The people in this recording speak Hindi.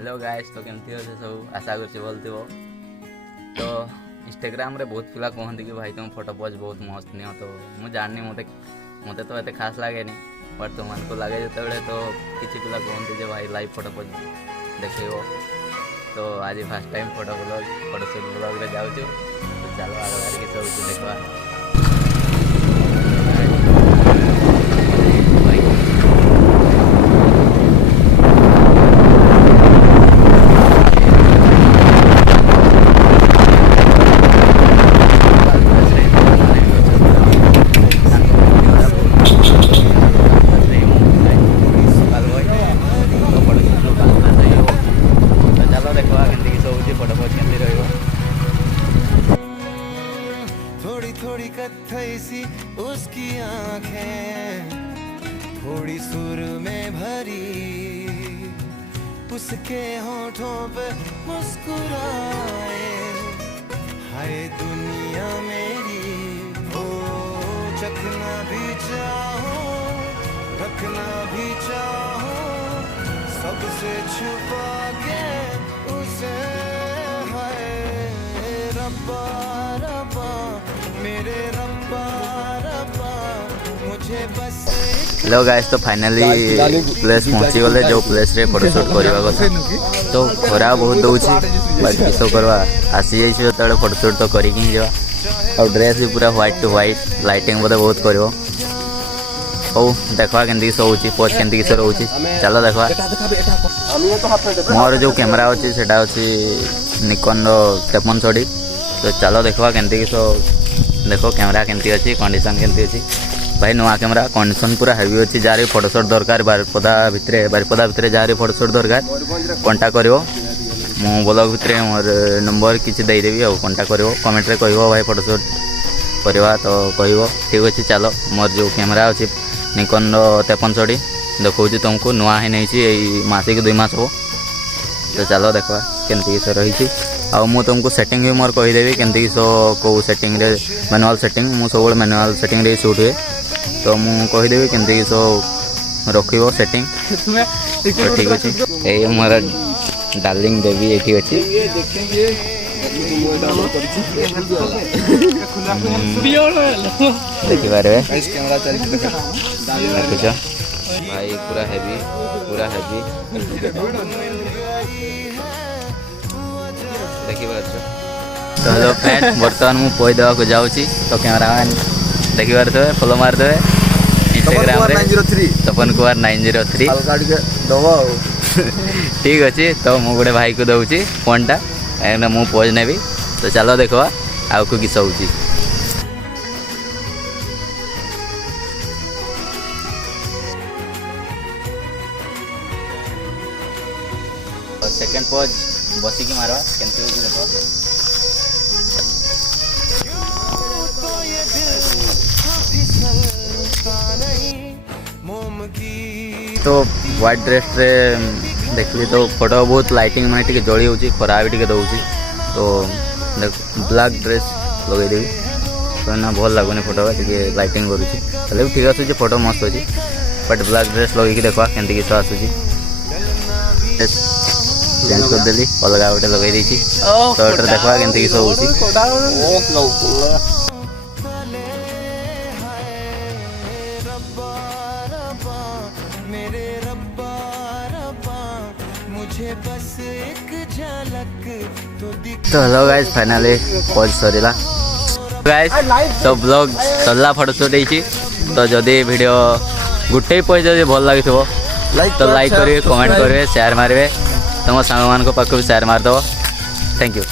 हेलो गाइस तो केमती अच्छे सब आशा कर भल थो तो इंस्टाग्राम रे बहुत पिला कहते कि भाई तुम फोटो पोज बहुत मस्त नियो तो मुझे जाननी मते तो एते खास लगे बट तुमको लगे जो तो किसी पिला कहते भाई लाइव फोटो पोज देखो तो आज फर्स्ट टाइम फोटोशूट ब्लॉग रे जाऊँ तो चलो आगे के सब देखा। थोड़ी थोड़ी कत्थई सी उसकी आंखें थोड़ी सुर में भरी उसके होठों पे मुस्कुराए हाय दुनिया मेरी हो चखना भी चाहो रखना भी चाहो सबसे छुपा के उसे हाय रब्बा रब्बा मेरे रब्बा रब्बा मुझे बस। हेलो गाइस तो फाइनली प्लेस पहुँची गले जो प्लेस रे फोटोशूट करवा कथा तो खरा बहुत दौर बट किस करवा आसी जाइए जो फोटोशूट तो करके जा और ड्रेस भी पूरा व्हाइट टू व्हाइट लाइटिंग बोधे बहुत कर देखा के सब पोज के किस रोचे चलो देखा मोर जो कैमेरा अच्छी से निकॉन रो 5360 तो चलो देखा के देखो कैमेरा केमती अच्छी कंडीशन केमती अच्छी भाई नुआ कैमेरा कंडीशन पूरा हेवी अच्छी जार फोटोशूट दरकार बारिपदा भितर जार फोटोशूट दरकार कंटाक्ट करिवो मु ब्लॉग भितर मोर नंबर किसी देदेवी और कंटाक्ट करिवो कमेंट रे कहिवो भाई फोटोशूट करवा तो कहिवो ठीक अच्छे। चलो मोर जो कैमेरा अच्छी निकॉन रो 5360 देखो तुमको नुआ ही नहीं मासिक 2 मास हो तो चलो देखा केमती किस रही आ मु तुमको सेटिंग भी मोर कहीदेवी केमती किस कौ सेटिंग रे मैनुअल सेटिंग मु सब मैनुअल सेटिंग रे शूट हुए तो मु कहीदेवी केमती किस रखिबो सेटिंग तो ठीक अच्छे। ये मोर डार्लिंग बेबी ये अच्छी देखिपारे देखुच भाई पूरा हेवी देखी तो हेलो फ्रेंड बर्तमान मुझे पोई देवा जाऊँगी तो कैमरामैन देखी पारे फॉलो मारदे इंस्टाग्राम तपन कुमार 903 ठीक अच्छे तो मु गोटे भाई को दौची फोनटा कहीं मु पोज नेबी तो चलो देखो आउ को किस होची। सेकेंड पोज बसिकी मारवा केमती होची देखो तो व्हाइट ड्रेस रे देखली तो फोटो बहुत लाइटिंग मैंने टी जली हो खरा भी टी दौर तो ब्लैक ड्रेस लगे देवी तो ना भल लगुनि फोटो टी लाइटिंग करुँचे ठीक आसूँ फोटो मस्त अच्छी बट ब्लैक ड्रेस लगे देखा केमती किस आसूँ चेंज करदेली अलग गोटे लगे तो ये देखा केमती किस हो तो hello guys finally pose Sarila guys तो ब्लॉग सरला फोटोशूट तो जदि वीडियो गोटे पोज जब भल लगी तो लाइक करेंगे कमेंट करेंगे शेयर मारे तुम सांग मान पाक भी शेयर मारदेव थैंक यू।